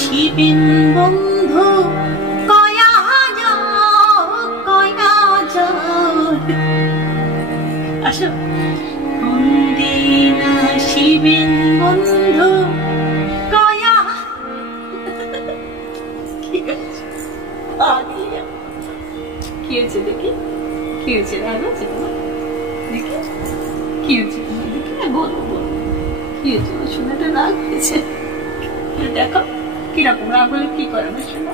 শিবিন বন্ধু কয়া যাও আসো দিনা শিবিন বন্ধু কয়া কি হয়েছে দেখি কি হয়েছে দেখি কি হয়েছে দেখি বলো কি হয়েছে শোনাটা রাগ হয়েছে দেখো কিরকম রাগ হলে কি করে আমার শোনা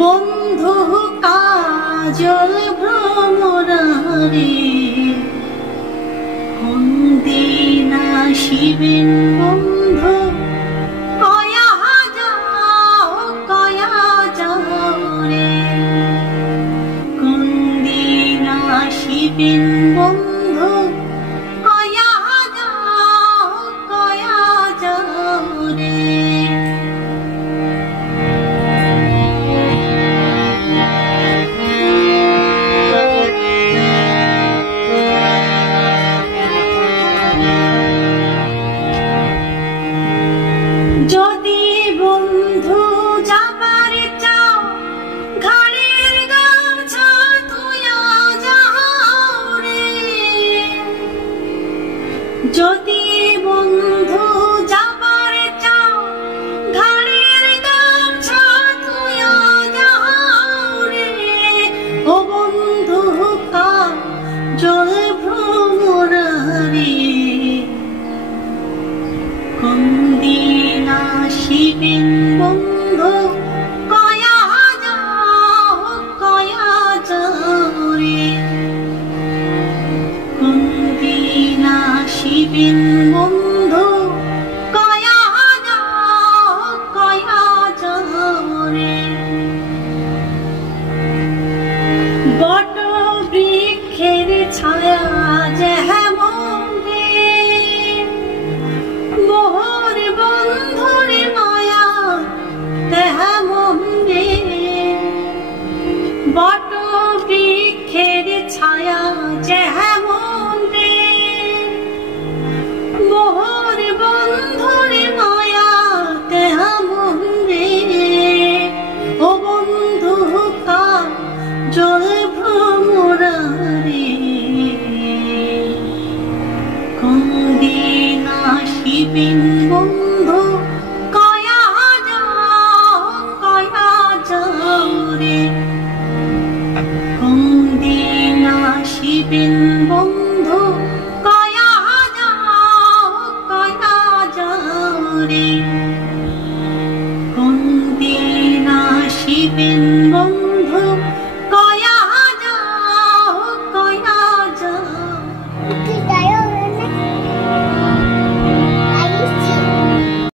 বন্ধু কাজল ভ্রমরারে কোন দিনা শিবেন বন্ধু কয়া যাও রে কোন দিনা শিবেন বন্ধু কয়া যাও রে যদি বন্ধু যাবার চাও ঘাড়ের গামছা তুইয়া যাও রে যদি বন্ধু যাবার চাও ঘাড়ের গামছা তুইয়া যাও রে ও বন্ধু কাজল ভ্রমরারে কোন দিনা শিবেন বন্ধু কয়া যাও রে কোন দিনা শিবেন বন্ধু কয়া যাও রে বট বৃক্ষের ছায়া যেমন রে মোহর বন্ধুর মায়া তেমন রে বট বৃক্ষের ছায়া যেমন রে মোহর বন্ধুর মায়া তেমন রে ও বন্ধু কাজল ভ্রমরারে কোন দিনা শিবেন